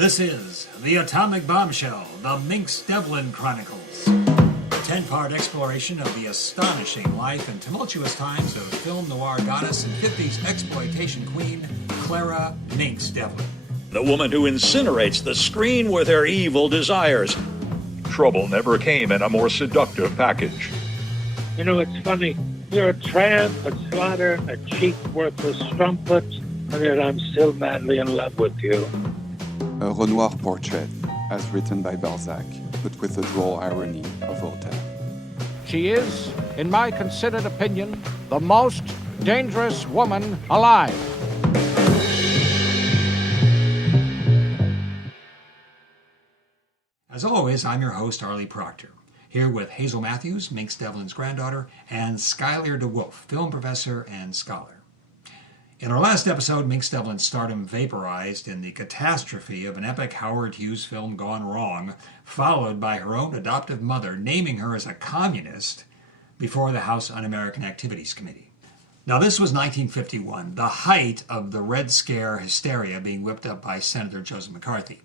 This is The Atomic Bombshell, the Mynx Devlin Chronicles. A 10-part exploration of the astonishing life and tumultuous times of film noir goddess and 50s exploitation queen, Clara Mynx Devlin. The woman who incinerates the screen with her evil desires. Trouble never came in a more seductive package. You know, it's funny. You're a tramp, a slattern, a cheap, worthless strumpet, and yet I'm still madly in love with you. A Renoir portrait, as written by Balzac, but with the droll irony of Voltaire. She is, in my considered opinion, the most dangerous woman alive. As always, I'm your host, Arlie Proctor, here with Hazel Matthews, Mynx Devlin's granddaughter, and Skylar DeWolf, film professor and scholar. In our last episode, Mynx Devlin's stardom vaporized in the catastrophe of an epic Howard Hughes film gone wrong, followed by her own adoptive mother naming her as a communist before the House Un-American Activities Committee. Now, this was 1951, the height of the Red Scare hysteria being whipped up by Senator Joseph McCarthy.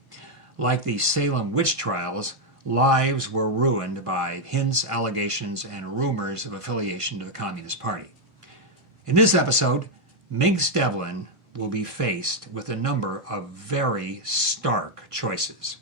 Like the Salem witch trials, lives were ruined by hints, allegations, and rumors of affiliation to the Communist Party. In this episode, Mynx Devlin will be faced with a number of very stark choices.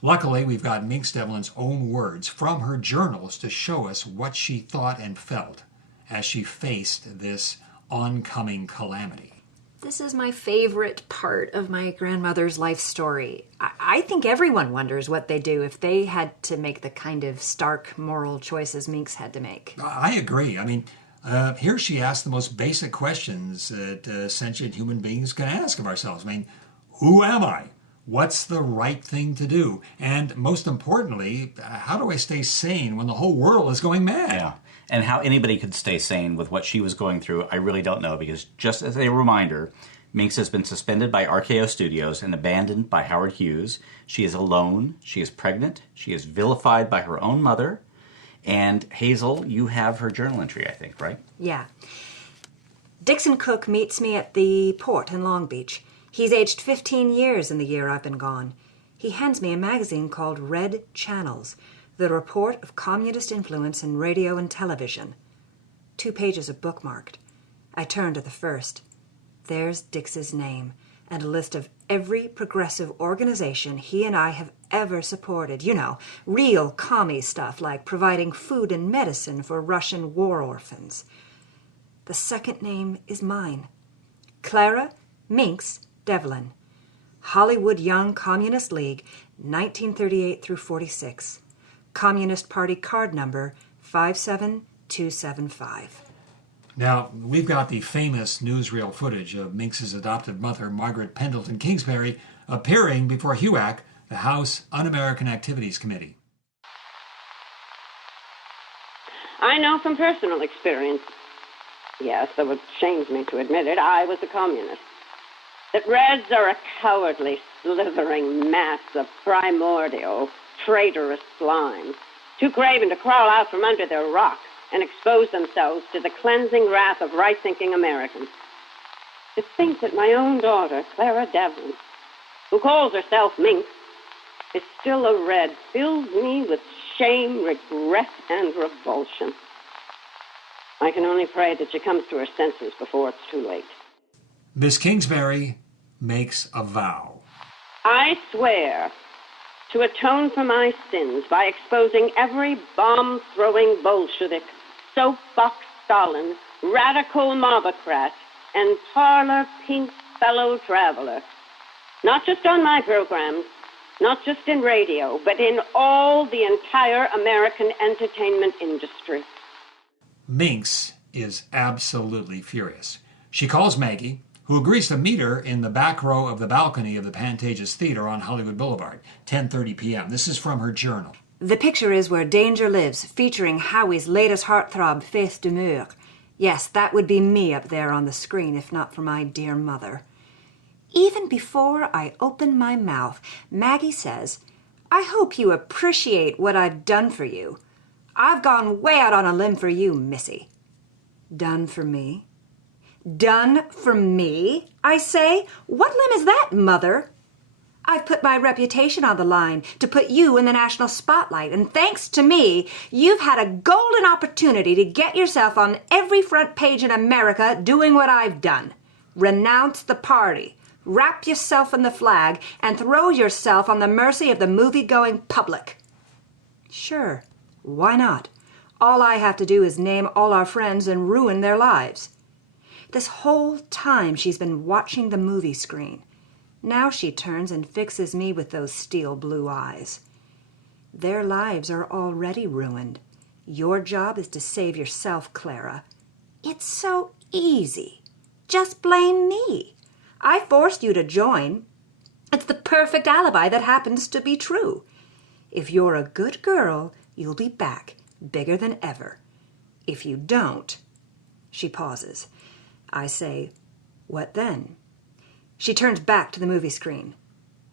Luckily, we've got Mynx Devlin's own words from her journals to show us what she thought and felt as she faced this oncoming calamity. This is my favorite part of my grandmother's life story. I think everyone wonders what they'd do if they had to make the kind of stark moral choices Mynx had to make. I agree. I mean, here she asked the most basic questions that sentient human beings can ask of ourselves. I mean, who am I? What's the right thing to do? And most importantly, how do I stay sane when the whole world is going mad? Yeah. And how anybody could stay sane with what she was going through, I really don't know, because just as a reminder, Mynx has been suspended by RKO Studios and abandoned by Howard Hughes. She is alone. She is pregnant. She is vilified by her own mother. And Hazel, you have her journal entry, I think, right? Yeah. Dixon Cook meets me at the port in Long Beach. He's aged 15 years in the year I've been gone. He hands me a magazine called Red Channels, the report of communist influence in radio and television. 2 pages are bookmarked. I turn to the first. There's Dix's name and a list of every progressive organization he and I have ever supported. You know, real commie stuff like providing food and medicine for Russian war orphans. The second name is mine. Clara Mynx Devlin. Hollywood Young Communist League, 1938 through 46. Communist Party card number 57275. Now, we've got the famous newsreel footage of Mynx's adoptive mother, Margaret Pendleton Kingsbury, appearing before HUAC, the House Un-American Activities Committee. I know from personal experience, yes, though it shames me to admit it, I was a communist, that Reds are a cowardly, slithering mass of primordial, traitorous slime, too craven to crawl out from under their rock and expose themselves to the cleansing wrath of right-thinking Americans. To think that my own daughter, Clara Devlin, who calls herself Mynx, is still a Red, fills me with shame, regret, and revulsion. I can only pray that she comes to her senses before it's too late. Miss Kingsbury makes a vow. I swear to atone for my sins by exposing every bomb-throwing Bolshevik, soapbox Stalin, radical mobocrat, and parlor pink fellow traveler. Not just on my programs, not just in radio, but in all the entire American entertainment industry. Mynx is absolutely furious. She calls Maggie, who agrees to meet her in the back row of the balcony of the Pantages Theater on Hollywood Boulevard, 10:30 p.m. This is from her journal. The picture is Where Danger Lives, featuring Howie's latest heartthrob, Faith de Mur. Yes, that would be me up there on the screen if not for my dear mother. Even before I open my mouth, Maggie says, I hope you appreciate what I've done for you. I've gone way out on a limb for you, Missy. Done for me? Done for me, I say? What limb is that, Mother? I've put my reputation on the line to put you in the national spotlight, and thanks to me, you've had a golden opportunity to get yourself on every front page in America doing what I've done. Renounce the party, wrap yourself in the flag, and throw yourself on the mercy of the movie-going public. Sure, why not? All I have to do is name all our friends and ruin their lives. This whole time she's been watching the movie screen. Now she turns and fixes me with those steel blue eyes. Their lives are already ruined. Your job is to save yourself, Clara. It's so easy. Just blame me. I forced you to join. It's the perfect alibi that happens to be true. If you're a good girl, you'll be back, bigger than ever. If you don't... She pauses. I say, what then? She turns back to the movie screen.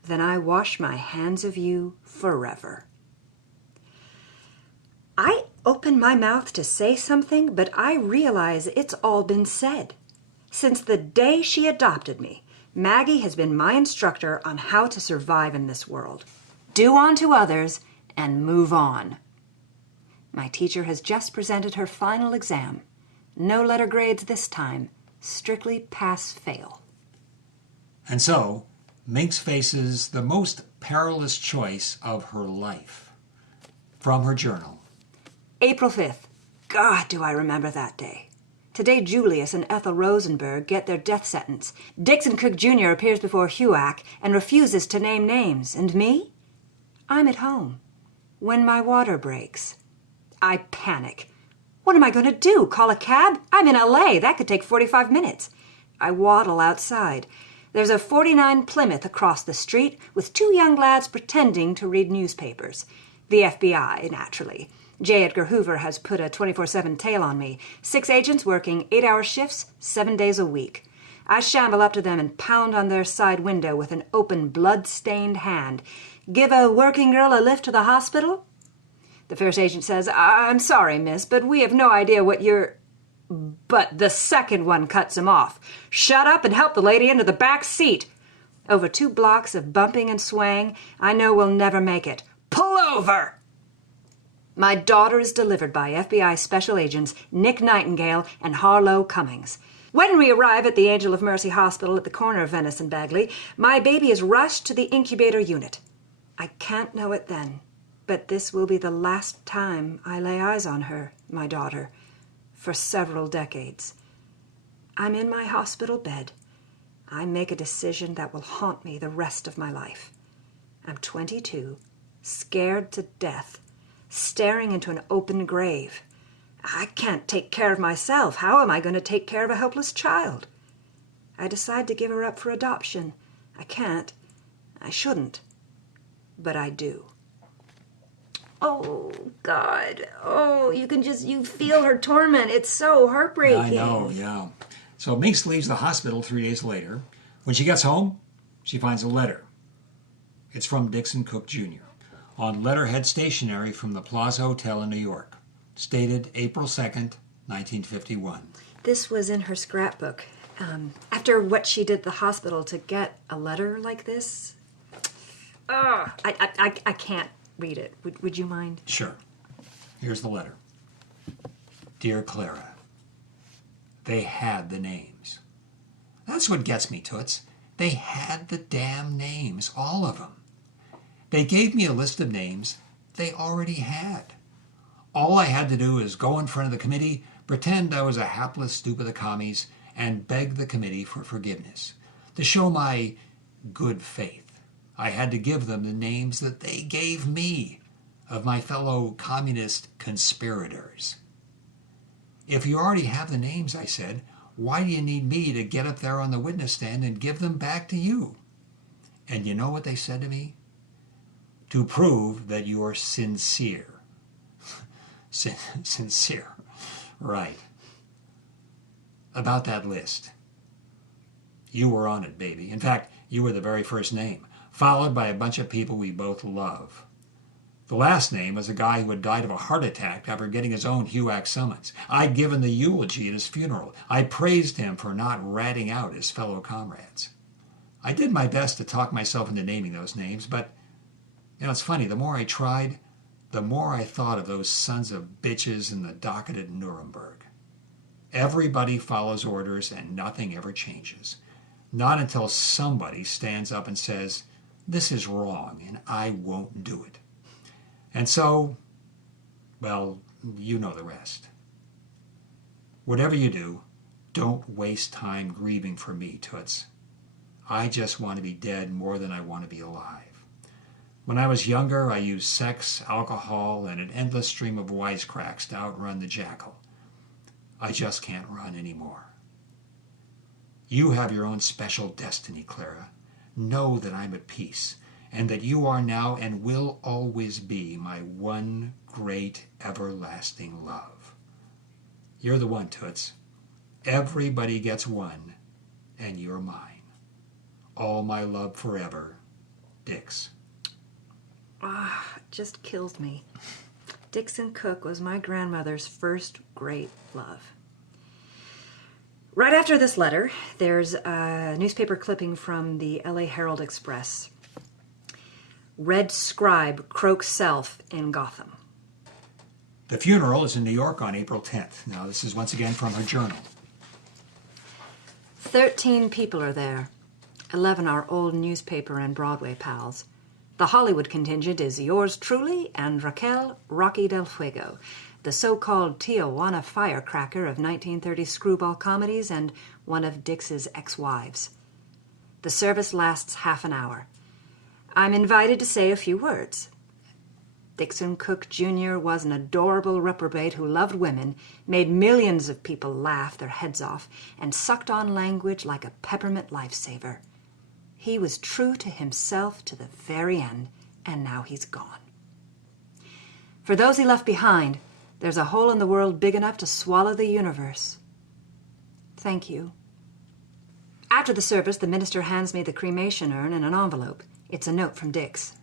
Then I wash my hands of you forever. I open my mouth to say something, but I realize it's all been said. Since the day she adopted me, Maggie has been my instructor on how to survive in this world. Do unto others and move on. My teacher has just presented her final exam. No letter grades this time, strictly pass-fail. And so, Mynx faces the most perilous choice of her life. From her journal. April 5th. God, do I remember that day. Today Julius and Ethel Rosenberg get their death sentence. Dixon Cook Jr. appears before HUAC and refuses to name names. And me? I'm at home. When my water breaks. I panic. What am I going to do? Call a cab? I'm in LA. That could take 45 minutes. I waddle outside. There's a 49 Plymouth across the street with two young lads pretending to read newspapers. The FBI, naturally. J. Edgar Hoover has put a 24/7 tail on me. 6 agents working 8-hour shifts, 7 days a week. I shamble up to them and pound on their side window with an open, blood-stained hand. Give a working girl a lift to the hospital? The first agent says, I'm sorry, miss, but we have no idea what you're... But the second one cuts him off. Shut up and help the lady into the back seat. Over 2 blocks of bumping and swaying, I know we'll never make it. Pull over! My daughter is delivered by FBI Special Agents Nick Nightingale and Harlow Cummings. When we arrive at the Angel of Mercy Hospital at the corner of Venice and Bagley, my baby is rushed to the incubator unit. I can't know it then, but this will be the last time I lay eyes on her, my daughter, for several decades. I'm in my hospital bed. I make a decision that will haunt me the rest of my life. I'm 22, scared to death, staring into an open grave. I can't take care of myself. How am I going to take care of a helpless child? I decide to give her up for adoption. I can't. I shouldn't. But I do. Oh, God. Oh, you feel her torment. It's so heartbreaking. I know, yeah. So Mynx leaves the hospital 3 days later. When she gets home, she finds a letter. It's from Dixon Cook Jr. on letterhead stationery from the Plaza Hotel in New York. Stated April 2nd, 1951. This was in her scrapbook. After what she did at the hospital to get a letter like this, I can't read it. Would you mind? Sure. Here's the letter. Dear Clara, they had the names. That's what gets me, Toots. They had the damn names, all of them. They gave me a list of names they already had. All I had to do is go in front of the committee, pretend I was a hapless stupid of the commies, and beg the committee for forgiveness. To show my good faith, I had to give them the names that they gave me of my fellow communist conspirators. If you already have the names, I said, why do you need me to get up there on the witness stand and give them back to you? And you know what they said to me? To prove that you're sincere. Sincere. Right. About that list. You were on it, baby. In fact, you were the very first name, followed by a bunch of people we both love. The last name was a guy who had died of a heart attack after getting his own HUAC summons. I'd given the eulogy at his funeral. I praised him for not ratting out his fellow comrades. I did my best to talk myself into naming those names, but, it's funny, the more I tried, the more I thought of those sons of bitches in the docket at Nuremberg. Everybody follows orders and nothing ever changes. Not until somebody stands up and says, this is wrong and I won't do it. And so, well, you know the rest. Whatever you do, don't waste time grieving for me, Toots. I just want to be dead more than I want to be alive. When I was younger, I used sex, alcohol, and an endless stream of wisecracks to outrun the jackal. I just can't run anymore. You have your own special destiny, Clara. Know that I'm at peace, and that you are now and will always be my one great everlasting love. You're the one, Toots. Everybody gets one, and you're mine. All my love forever, Dix. It just kills me. Dixon Cook was my grandmother's first great love. Right after this letter, there's a newspaper clipping from the LA Herald Express. Red Scribe croaks self in Gotham. The funeral is in New York on April 10th. Now, this is once again from her journal. 13 people are there. 11 are old newspaper and Broadway pals. The Hollywood contingent is yours truly and Raquel Rocky del Fuego, the so-called Tijuana firecracker of 1930 screwball comedies and one of Dix's ex-wives. The service lasts half an hour. I'm invited to say a few words. Dixon Cook Jr. was an adorable reprobate who loved women, made millions of people laugh their heads off, and sucked on language like a peppermint lifesaver. He was true to himself to the very end, and now he's gone. For those he left behind, there's a hole in the world big enough to swallow the universe. Thank you. After the service, the minister hands me the cremation urn in an envelope. It's a note from Dix.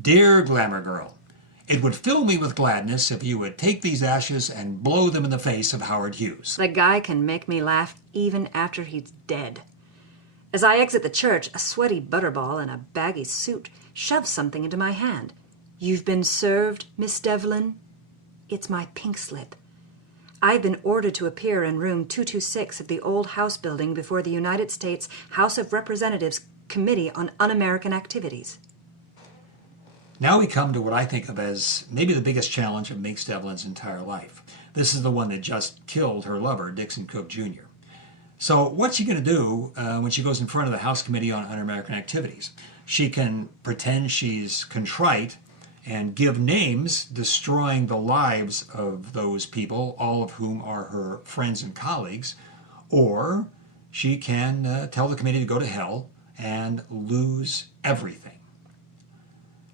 Dear Glamour Girl, it would fill me with gladness if you would take these ashes and blow them in the face of Howard Hughes. The guy can make me laugh even after he's dead. As I exit the church, a sweaty butterball in a baggy suit shoves something into my hand. You've been served, Miss Devlin? It's my pink slip. I've been ordered to appear in room 226 of the old house building before the United States House of Representatives Committee on Un-American Activities. Now we come to what I think of as maybe the biggest challenge of Mynx Devlin's entire life. This is the one that just killed her lover, Dixon Cook Jr. So what's she going to do when she goes in front of the House Committee on Un-American Activities? She can pretend she's contrite and give names destroying the lives of those people, all of whom are her friends and colleagues, or she can tell the committee to go to hell and lose everything.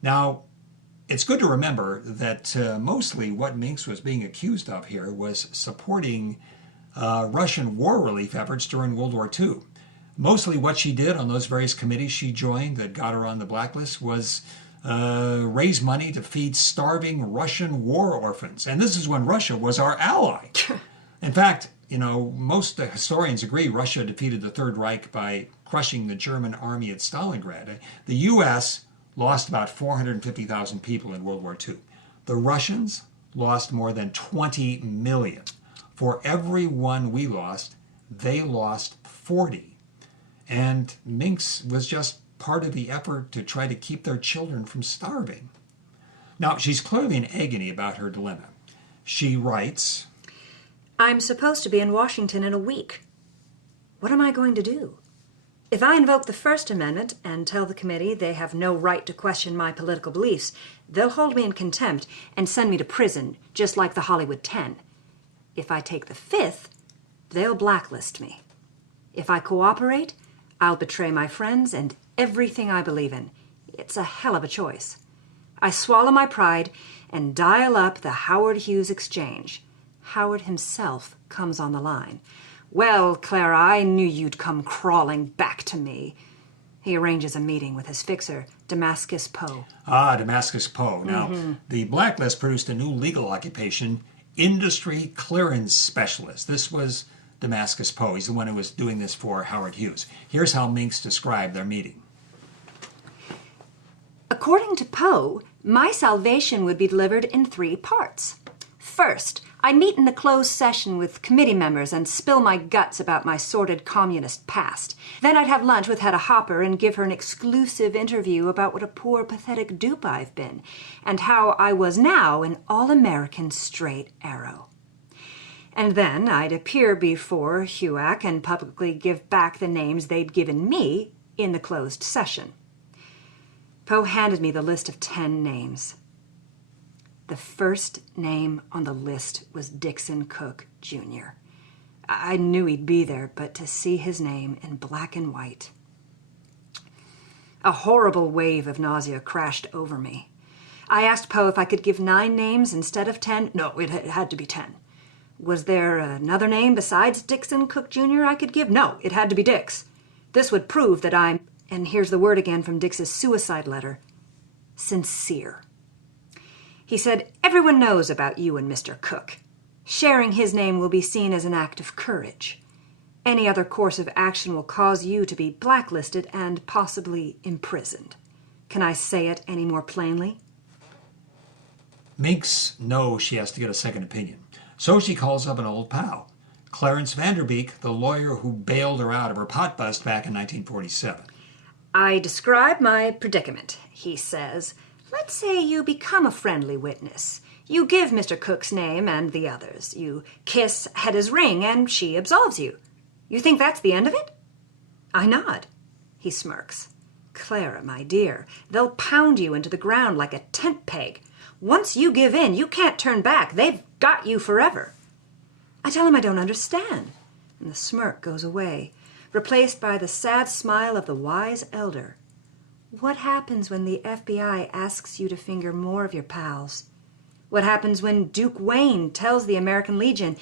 Now, it's good to remember that mostly what Mynx was being accused of here was supporting Russian war relief efforts during World War II. Mostly what she did on those various committees she joined that got her on the blacklist was raise money to feed starving Russian war orphans. And this is when Russia was our ally. In fact, most historians agree Russia defeated the Third Reich by crushing the German army at Stalingrad. The U.S. lost about 450,000 people in World War II. The Russians lost more than 20 million. For every one we lost, they lost 40. And Mynx was just part of the effort to try to keep their children from starving. Now, she's clearly in agony about her dilemma. She writes, I'm supposed to be in Washington in a week. What am I going to do? If I invoke the First Amendment and tell the committee they have no right to question my political beliefs, they'll hold me in contempt and send me to prison, just like the Hollywood 10. If I take the Fifth, they'll blacklist me. If I cooperate, I'll betray my friends and everything I believe in. It's a hell of a choice. I swallow my pride and dial up the Howard Hughes exchange. Howard himself comes on the line. Well, Clara, I knew you'd come crawling back to me. He arranges a meeting with his fixer, Damascus Poe. Damascus Poe. Now, the blacklist produced a new legal occupation, industry clearance specialist. This was Damascus Poe. He's the one who was doing this for Howard Hughes. Here's how Mynx described their meeting. According to Poe, my salvation would be delivered in 3 parts. First, I meet in a closed session with committee members and spill my guts about my sordid communist past. Then I'd have lunch with Hedda Hopper and give her an exclusive interview about what a poor, pathetic dupe I've been, and how I was now an all-American straight arrow. And then I'd appear before HUAC and publicly give back the names they'd given me in the closed session. Poe handed me the list of 10 names. The first name on the list was Dixon Cook, Jr. I knew he'd be there, but to see his name in black and white. A horrible wave of nausea crashed over me. I asked Poe if I could give 9 names instead of 10. No, it had to be 10. Was there another name besides Dixon Cook, Jr. I could give? No, it had to be Dix. This would prove that I'm, and here's the word again from Dix's suicide letter, sincere. He said, everyone knows about you and Mr. Cook. Sharing his name will be seen as an act of courage. Any other course of action will cause you to be blacklisted and possibly imprisoned. Can I say it any more plainly? Mynx knows she has to get a second opinion, so she calls up an old pal, Clarence Vanderbeek, the lawyer who bailed her out of her pot bust back in 1947. I describe my predicament, he says. Let's say you become a friendly witness. You give Mr. Cook's name and the others. You kiss Hedda's ring and she absolves you. You think that's the end of it? I nod. He smirks. Clara, my dear, they'll pound you into the ground like a tent peg. Once you give in, you can't turn back. They've got you forever. I tell him I don't understand, and the smirk goes away, replaced by the sad smile of the wise elder. What happens when the FBI asks you to finger more of your pals? What happens when Duke Wayne tells the American Legion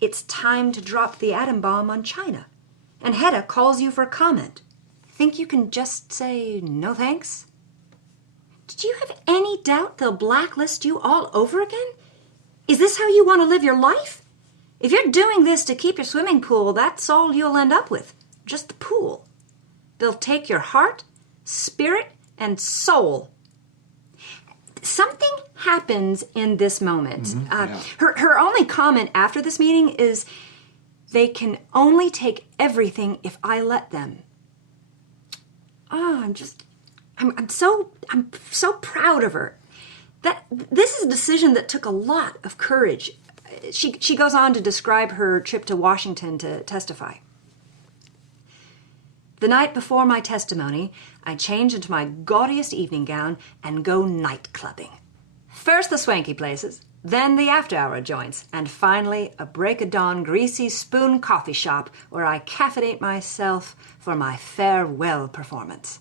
it's time to drop the atom bomb on China, and Hedda calls you for comment? Think you can just say no thanks? Did you have any doubt they'll blacklist you all over again? Is this how you want to live your life? If you're doing this to keep your swimming pool, that's all you'll end up with, just the pool. They'll take your heart, spirit, and soul. Something happens in this moment. Her only comment after this meeting is, they can only take everything if I let them. Oh, I'm so proud of her. This is a decision that took a lot of courage. She goes on to describe her trip to Washington to testify. The night before my testimony, I change into my gaudiest evening gown and go night clubbing. First the swanky places, then the after-hour joints, and finally a break-of-dawn greasy spoon coffee shop where I caffeinate myself for my farewell performance.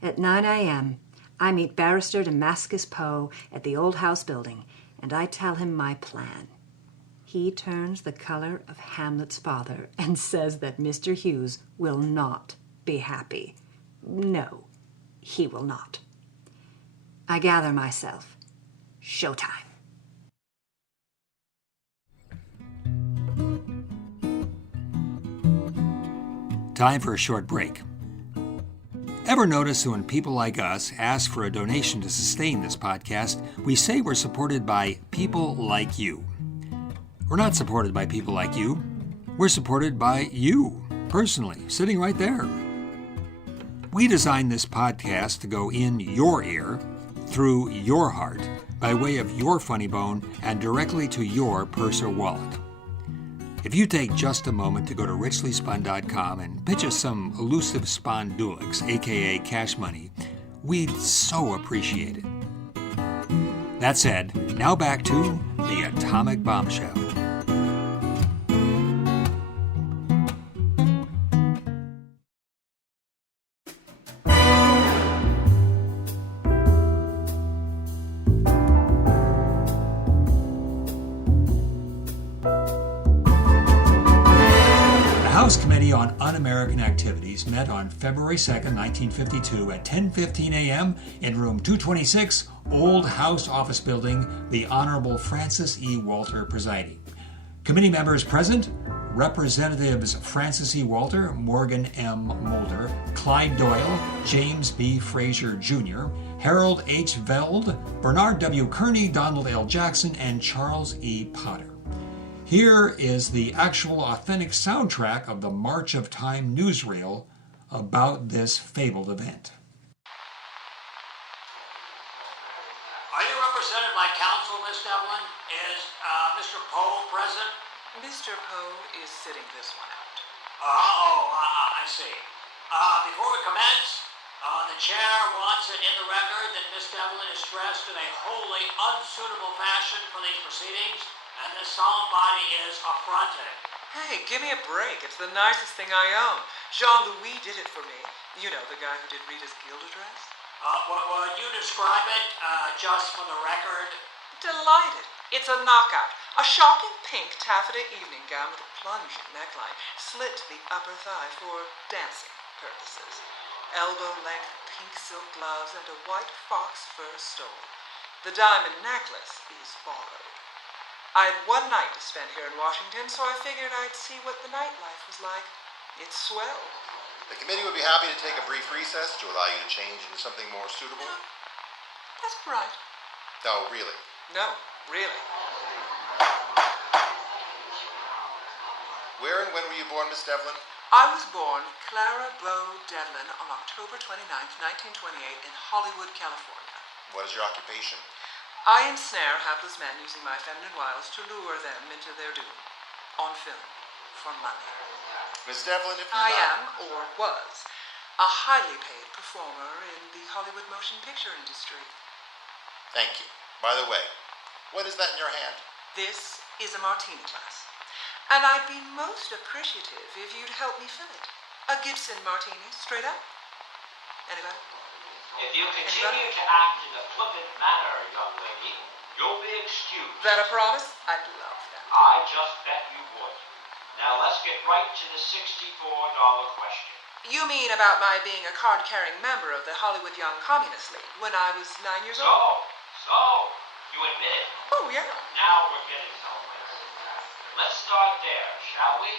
At 9 a.m., I meet Barrister Damascus Poe at the Old House building, and I tell him my plan. He turns the color of Hamlet's father and says that Mr. Hughes will not be happy. No, he will not. I gather myself. Showtime. Time for a short break. Ever notice when people like us ask for a donation to sustain this podcast, we say we're supported by people like you. We're not supported by people like you. We're supported by you, personally, sitting right there. We designed this podcast to go in your ear, through your heart, by way of your funny bone, and directly to your purse or wallet. If you take just a moment to go to richlyspun.com and pitch us some elusive spondulix, aka cash money, we'd so appreciate it. That said, now back to the Atomic Bombshell. House Committee on Un-American Activities met on February 2nd, 1952 at 10:15 a.m. in room 226, Old House Office Building, the Honorable Francis E. Walter presiding. Committee members present: Representatives Francis E. Walter, Morgan M. Mulder, Clyde Doyle, James B. Frazier Jr., Harold H. Veld, Bernard W. Kearney, Donald L. Jackson, and Charles E. Potter. Here is the actual authentic soundtrack of the March of Time newsreel about this fabled event. Are you represented by counsel, Miss Devlin? Is Mr. Poe present? Mr. Poe is sitting this one out. I see. Before we commence, the chair wants it in the record that Miss Devlin is dressed in a wholly unsuitable fashion for these proceedings, and this solemn body is affronted. Hey, give me a break. It's the nicest thing I own. Jean-Louis did it for me. You know, the guy who did Rita's Guild address? Would you describe it, just for the record? Delighted. It's a knockout. A shocking pink taffeta evening gown with a plunging neckline, slit to the upper thigh for dancing purposes. Elbow-length pink silk gloves and a white fox fur stole. The diamond necklace is borrowed. I had one night to spend here in Washington, so I figured I'd see what the nightlife was like. It's swell. The committee would be happy to take a brief recess to allow you to change into something more suitable. That's right. No, really. No, really. Where and when were you born, Miss Devlin? I was born Clara Bow Devlin on October 29th, 1928 in Hollywood, California. What is your occupation? I ensnare hapless men using my feminine wiles to lure them into their doom. On film. For money. Miss Devlin, if you I am, or was, a highly paid performer in the Hollywood motion picture industry. Thank you. By the way, what is that in your hand? This is a martini glass. And I'd be most appreciative if you'd help me fill it. A Gibson martini, straight up. Anybody? If you continue to act in a flippant manner, young lady, you'll be excused. That a promise? I'd love that. I just bet you would. Now let's get right to the $64 question. You mean about my being a card-carrying member of the Hollywood Young Communist League when I was 9 years old? So, you admit it? Oh, yeah. Now we're getting somewhere. Let's start there, shall we?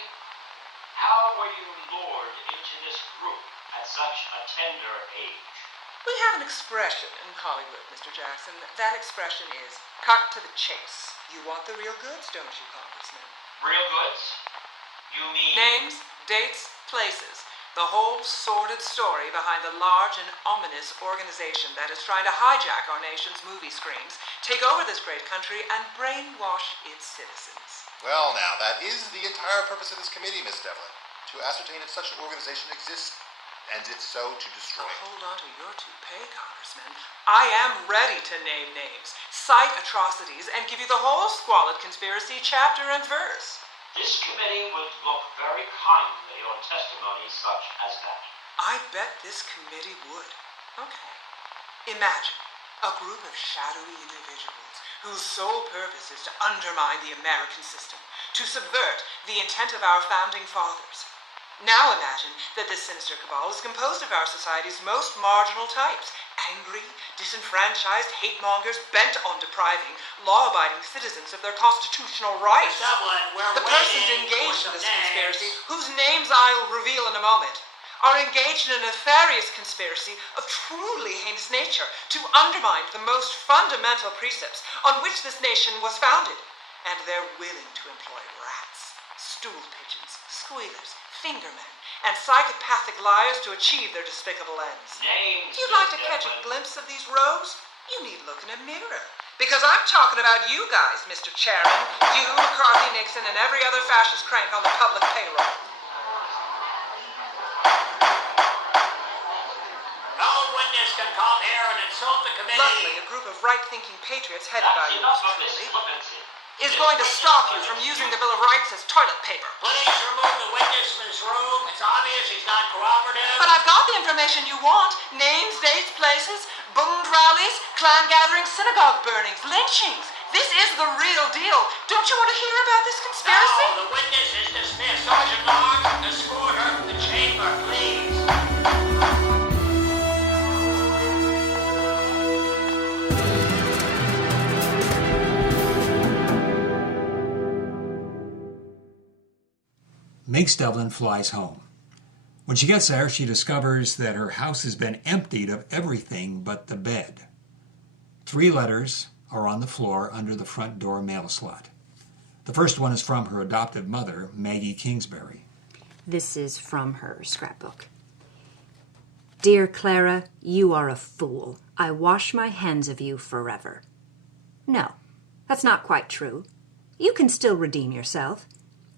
How were you lured into this group at such a tender age? We have an expression in Hollywood, Mr. Jackson. That expression is, cut to the chase. You want the real goods, don't you, Congressman? Real goods? You mean... Names, dates, places. The whole sordid story behind the large and ominous organization that is trying to hijack our nation's movie screens, take over this great country, and brainwash its citizens. Well, now, that is the entire purpose of this committee, Miss Devlin. To ascertain if such an organization exists, and if so, to destroy it. Hold on to your toupee, Congressman. I am ready to name names, cite atrocities, and give you the whole squalid conspiracy chapter and verse. This committee would look very kindly on testimony such as that. I bet this committee would. Okay. Imagine a group of shadowy individuals whose sole purpose is to undermine the American system, to subvert the intent of our founding fathers. Now imagine that this sinister cabal is composed of our society's most marginal types. Angry, disenfranchised hate-mongers bent on depriving law-abiding citizens of their constitutional rights. The persons engaged in this conspiracy, whose names I'll reveal in a moment, are engaged in a nefarious conspiracy of truly heinous nature to undermine the most fundamental precepts on which this nation was founded. And they're willing to employ rats, stool pigeons, squealers, fingermen, and psychopathic liars to achieve their despicable ends. Names, You'd like to catch a glimpse of these rogues? You need look in a mirror. Because I'm talking about you guys, Mr. Chairman. You, McCarthy, Nixon, and every other fascist crank on the public payroll. No witness can come here and insult the committee. Luckily, a group of right-thinking patriots headed by That's yours enough of this truly flippancy. is going to stop you from using the Bill of Rights as toilet paper. Please remove the witness from this room. It's obvious he's not cooperative. But I've got the information you want. Names, dates, places, boomed rallies, clan gatherings, synagogue burnings, lynchings. This is the real deal. Don't you want to hear about this conspiracy? No, the witness is dismissed. Sergeant Long, escort her from the chamber, please. Mynx Devlin flies home. When she gets there, she discovers that her house has been emptied of everything but the bed. 3 letters are on the floor under the front door mail slot. The first one is from her adoptive mother, Maggie Kingsbury. This is from her scrapbook. Dear Clara, you are a fool. I wash my hands of you forever. No, that's not quite true. You can still redeem yourself.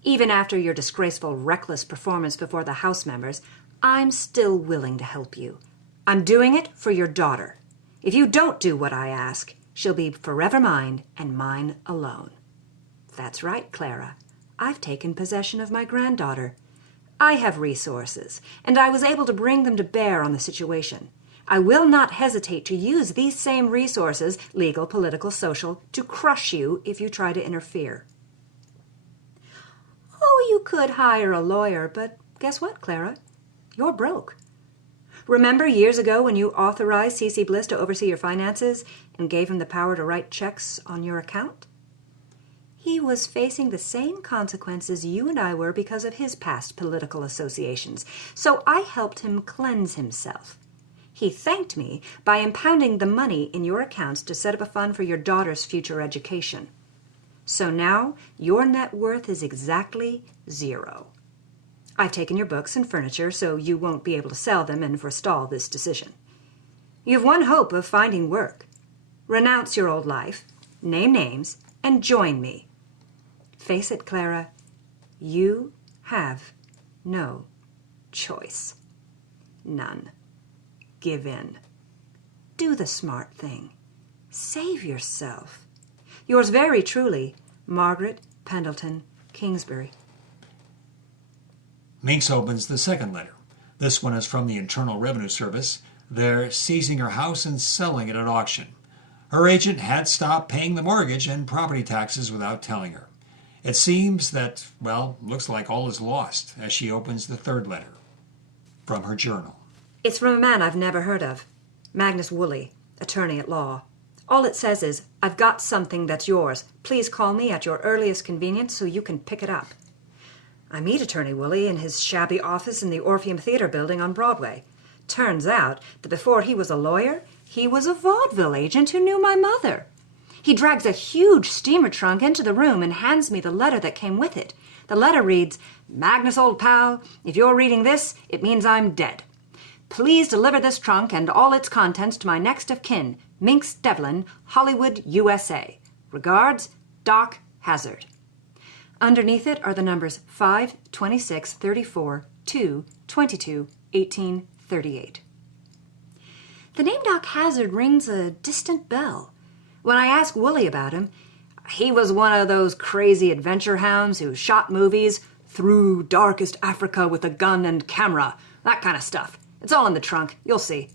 Even after your disgraceful, reckless performance before the House members, I'm still willing to help you. I'm doing it for your daughter. If you don't do what I ask, she'll be forever mine and mine alone. That's right, Clara. I've taken possession of my granddaughter. I have resources, and I was able to bring them to bear on the situation. I will not hesitate to use these same resources, legal, political, social, to crush you if you try to interfere. Oh, you could hire a lawyer, but guess what, Clara? You're broke. Remember years ago when you authorized C.C. Bliss to oversee your finances and gave him the power to write checks on your account? He was facing the same consequences you and I were because of his past political associations, so I helped him cleanse himself. He thanked me by impounding the money in your accounts to set up a fund for your daughter's future education. So now your net worth is exactly 0. I've taken your books and furniture so you won't be able to sell them and forestall this decision. You've one hope of finding work. Renounce your old life, name names, and join me. Face it, Clara, you have no choice. None. Give in. Do the smart thing. Save yourself. Yours very truly, Margaret Pendleton Kingsbury. Mynx opens the second letter. This one is from the Internal Revenue Service. They're seizing her house and selling it at auction. Her agent had stopped paying the mortgage and property taxes without telling her. It seems that, well, looks like all is lost as she opens the third letter. From her journal. It's from a man I've never heard of. Magnus Woolley, attorney at law. All it says is, I've got something that's yours. Please call me at your earliest convenience so you can pick it up. I meet Attorney Woolley in his shabby office in the Orpheum Theater building on Broadway. Turns out that before he was a lawyer, he was a vaudeville agent who knew my mother. He drags a huge steamer trunk into the room and hands me the letter that came with it. The letter reads, Magnus, old pal, if you're reading this, it means I'm dead. Please deliver this trunk and all its contents to my next of kin, Mynx Devlin, Hollywood, USA. Regards, Doc Hazard. Underneath it are the numbers 5, 26, 34, 2, 22, 18, 38. The name Doc Hazard rings a distant bell. When I ask Woolley about him, he was one of those crazy adventure hounds who shot movies through darkest Africa with a gun and camera, that kind of stuff. It's all in the trunk. You'll see.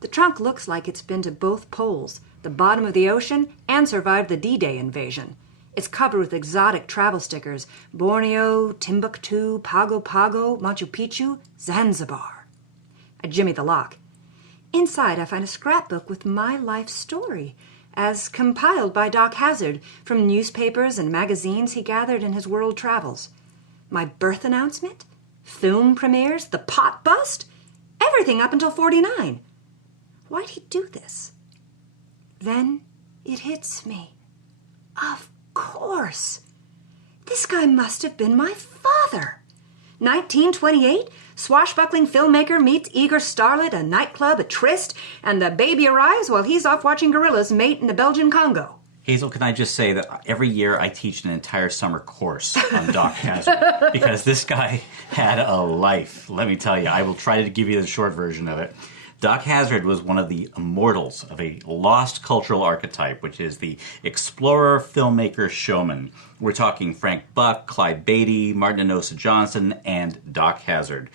The trunk looks like it's been to both poles, the bottom of the ocean, and survived the D-Day invasion. It's covered with exotic travel stickers: Borneo, Timbuktu, Pago Pago, Machu Picchu, Zanzibar. I jimmy the lock. Inside, I find a scrapbook with my life story, as compiled by Doc Hazard from newspapers and magazines he gathered in his world travels. My birth announcement, film premieres, the pot bust, everything up until 49. Why'd he do this? Then it hits me. Of course. This guy must have been my father. 1928, swashbuckling filmmaker meets eager starlet, a nightclub, a tryst, and the baby arrives while he's off watching gorillas mate in the Belgian Congo. Hazel, can I just say that every year I teach an entire summer course on Doc Hazard because this guy had a life. Let me tell you, I will try to give you the short version of it. Doc Hazard was one of the immortals of a lost cultural archetype, which is the explorer, filmmaker, showman. We're talking Frank Buck, Clyde Beatty, Martin Enosa Johnson, and Doc Hazard.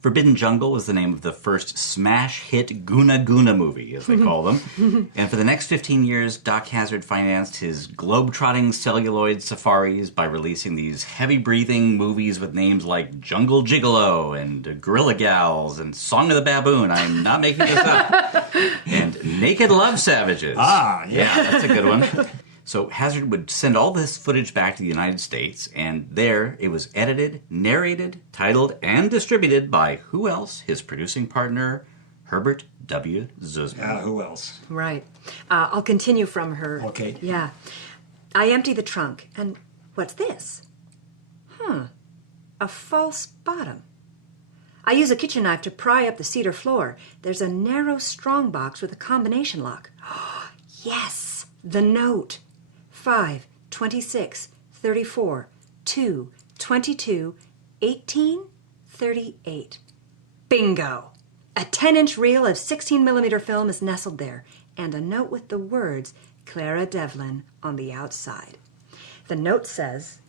Forbidden Jungle was the name of the first smash hit Guna Guna movie, as they call them. And for the next 15 years, Doc Hazard financed his globe-trotting celluloid safaris by releasing these heavy-breathing movies with names like Jungle Gigolo and Gorilla Gals and Song of the Baboon. I'm not making this up. And Naked Love Savages. Ah, yeah. Yeah, that's a good one. So Hazard would send all this footage back to the United States, and there it was edited, narrated, titled, and distributed by who else? His producing partner, Herbert W. Zuzman. Yeah, who else? Right. I'll continue from her. Okay. Yeah. I empty the trunk, and what's this? A false bottom. I use a kitchen knife to pry up the cedar floor. There's a narrow strong box with a combination lock. Yes, the note. 5, 26, 34, 2, 22, 18, 38. Bingo! A 10-inch reel of 16mm film is nestled there, and a note with the words Clara Devlin on the outside. The note says,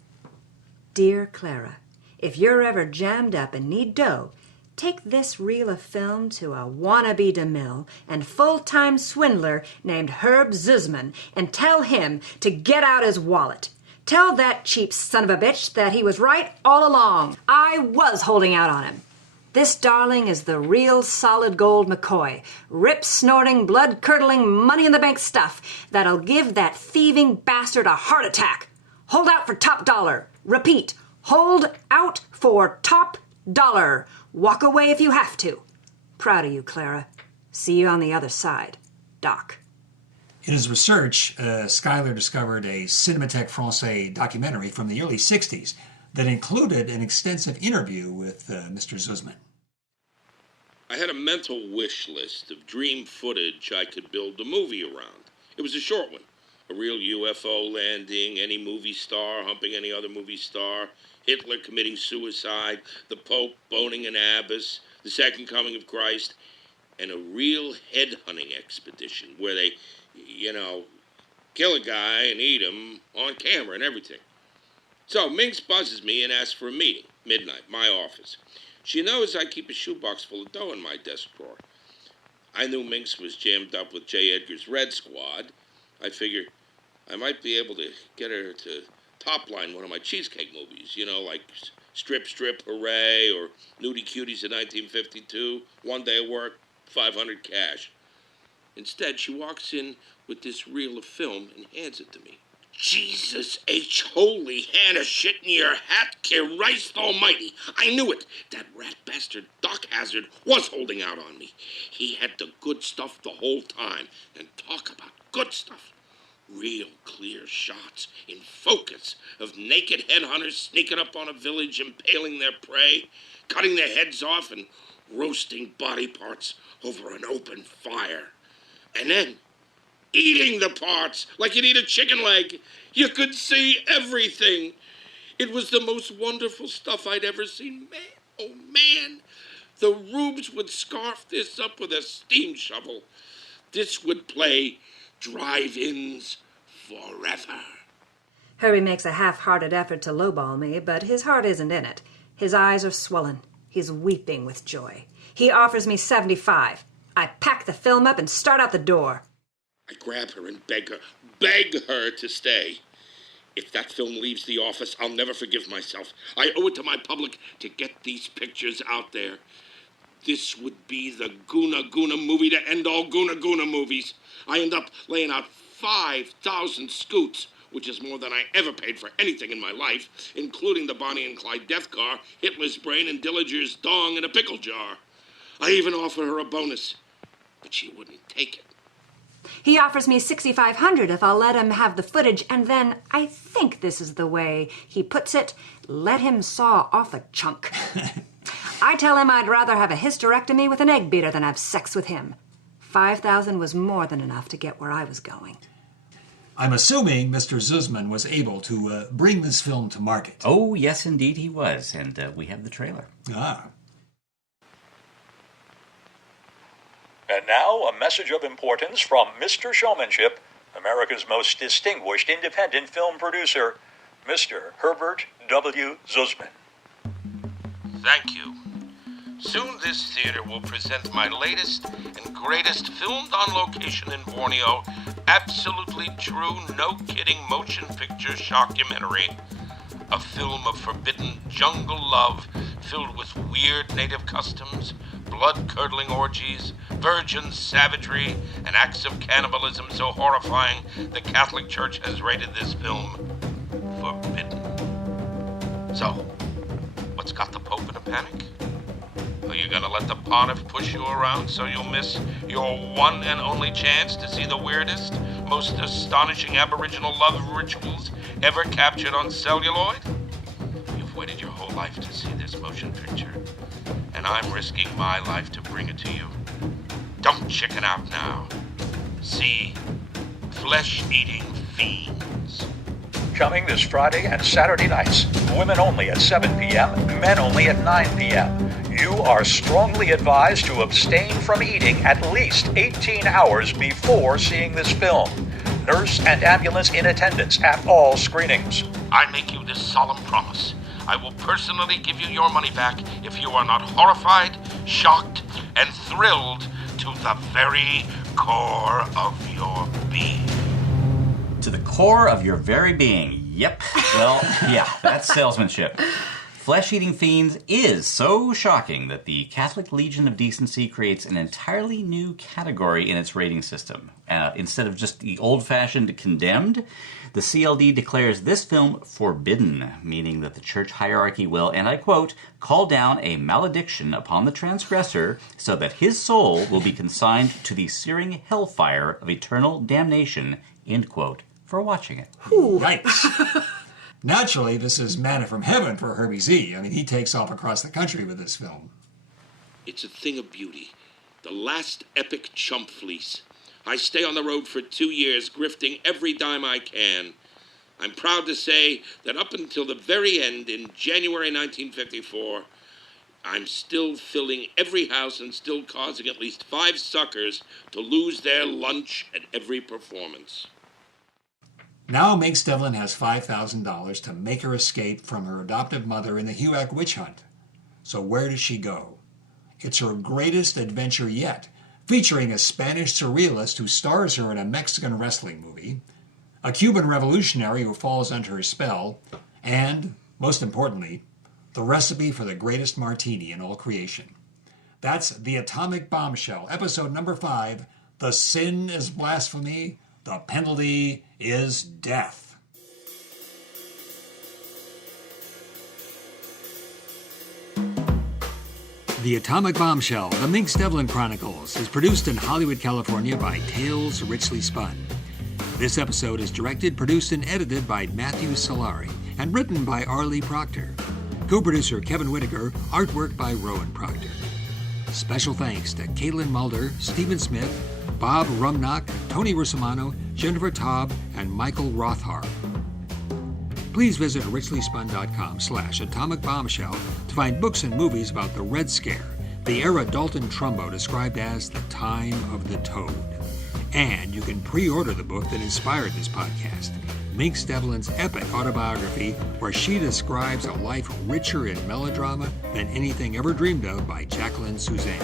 Dear Clara, if you're ever jammed up and need dough, take this reel of film to a wannabe DeMille and full-time swindler named Herb Zuzman and tell him to get out his wallet. Tell that cheap son of a bitch that he was right all along. I was holding out on him. This, darling, is the real solid gold McCoy, rip-snorting, blood-curdling, money-in-the-bank stuff that'll give that thieving bastard a heart attack. Hold out for top dollar. Repeat, hold out for top dollar. Walk away if you have to. Proud of you, Clara. See you on the other side. Doc. In his research, Schuyler discovered a Cinémathèque Française documentary from the early 60s that included an extensive interview with Mr. Zuzman. I had a mental wish list of dream footage I could build a movie around. It was a short one. A real UFO landing, any movie star humping any other movie star, Hitler committing suicide, the Pope boning an abbess, the second coming of Christ, and a real headhunting expedition where they, kill a guy and eat him on camera and everything. So Mynx buzzes me and asks for a meeting, midnight, my office. She knows I keep a shoebox full of dough in my desk drawer. I knew Mynx was jammed up with J. Edgar's Red Squad. I figured I might be able to get her to top-line one of my cheesecake movies, like Strip, Strip, Hooray, or Nudie Cuties in 1952, One Day of Work, 500 cash. Instead, she walks in with this reel of film and hands it to me. Jesus H. Holy Hannah, shit in your hat, Christ almighty. I knew it. That rat bastard Doc Hazard was holding out on me. He had the good stuff the whole time. And talk about good stuff. Real clear shots in focus of naked headhunters sneaking up on a village, impaling their prey, cutting their heads off and roasting body parts over an open fire. And then eating the parts like you'd eat a chicken leg. You could see everything. It was the most wonderful stuff I'd ever seen. Man, oh man, the rubes would scarf this up with a steam shovel. This would play drive-ins forever. Herbie makes a half-hearted effort to lowball me, but his heart isn't in it. His eyes are swollen. He's weeping with joy. He offers me $75. I pack the film up and start out the door. I grab her and beg her to stay. If that film leaves the office, I'll never forgive myself. I owe it to my public to get these pictures out there. This would be the Goona Goona movie to end all Goona Goona movies. I end up laying out 5,000 scoots, which is more than I ever paid for anything in my life, including the Bonnie and Clyde death car, Hitler's brain, and Dillinger's dong in a pickle jar. I even offer her a bonus, but she wouldn't take it. He offers me $6,500 if I'll let him have the footage, and then, I think this is the way he puts it, let him saw off a chunk. I tell him I'd rather have a hysterectomy with an egg beater than have sex with him. $5,000 was more than enough to get where I was going. I'm assuming Mr. Zuzman was able to bring this film to market. Oh, yes, indeed he was, and we have the trailer. Ah. And now, a message of importance from Mr. Showmanship, America's most distinguished independent film producer, Mr. Herbert W. Zuzman. Thank you. Soon this theater will present my latest and greatest filmed on location in Borneo, absolutely true, no-kidding motion picture shockumentary, A film of forbidden jungle love filled with weird native customs, blood-curdling orgies, virgin savagery, and acts of cannibalism so horrifying the Catholic Church has rated this film forbidden. So, what's got the Pope in a panic? Are you gonna let the pontiff push you around so you'll miss your one and only chance to see the weirdest, most astonishing Aboriginal love rituals ever captured on celluloid? You've waited your whole life to see this motion picture, and I'm risking my life to bring it to you. Don't chicken out now. See Flesh-Eating Fiends. Coming this Friday and Saturday nights. Women only at 7 p.m., men only at 9 p.m. You are strongly advised to abstain from eating at least 18 hours before seeing this film. Nurse and ambulance in attendance at all screenings. I make you this solemn promise. I will personally give you your money back if you are not horrified, shocked, and thrilled to the very core of your being. To the core of your very being. Yep. Well, yeah, that's salesmanship. Flesh-Eating Fiends is so shocking that the Catholic Legion of Decency creates an entirely new category in its rating system. Instead of just the old-fashioned condemned, the CLD declares this film forbidden, meaning that the church hierarchy will, and I quote, call down a malediction upon the transgressor so that his soul will be consigned to the searing hellfire of eternal damnation, end quote, for watching it. Yikes. Naturally, this is manna from heaven for Herbie Z. I mean, he takes off across the country with this film. It's a thing of beauty. The last epic chump fleece. I stay on the road for 2 years, grifting every dime I can. I'm proud to say that up until the very end, in January 1954, I'm still filling every house and still causing at least 5 suckers to lose their lunch at every performance. Now Mynx Devlin has $5,000 to make her escape from her adoptive mother in the HUAC witch hunt. So where does she go? It's her greatest adventure yet, featuring a Spanish surrealist who stars her in a Mexican wrestling movie, a Cuban revolutionary who falls under her spell, and, most importantly, the recipe for the greatest martini in all creation. That's The Atomic Bombshell, episode number 5, The Sin is Blasphemy, the penalty is death. The Atomic Bombshell, The Mynx Devlin Chronicles, is produced in Hollywood, California by Tales Richly Spun. This episode is directed, produced, and edited by Matthew Solari and written by Arlie Proctor. Co-producer Kevin Whitaker, artwork by Rowan Proctor. Special thanks to Caitlin Mulder, Stephen Smith, Bob Rumnock, Tony Russamano, Jennifer Taub, and Michael Rothar. Please visit richlyspun.com/Atomic Bombshell to find books and movies about the Red Scare, the era Dalton Trumbo described as the time of the toad. And you can pre-order the book that inspired this podcast, Mynx Devlin's epic autobiography, where she describes a life richer in melodrama than anything ever dreamed of by Jacqueline Suzanne.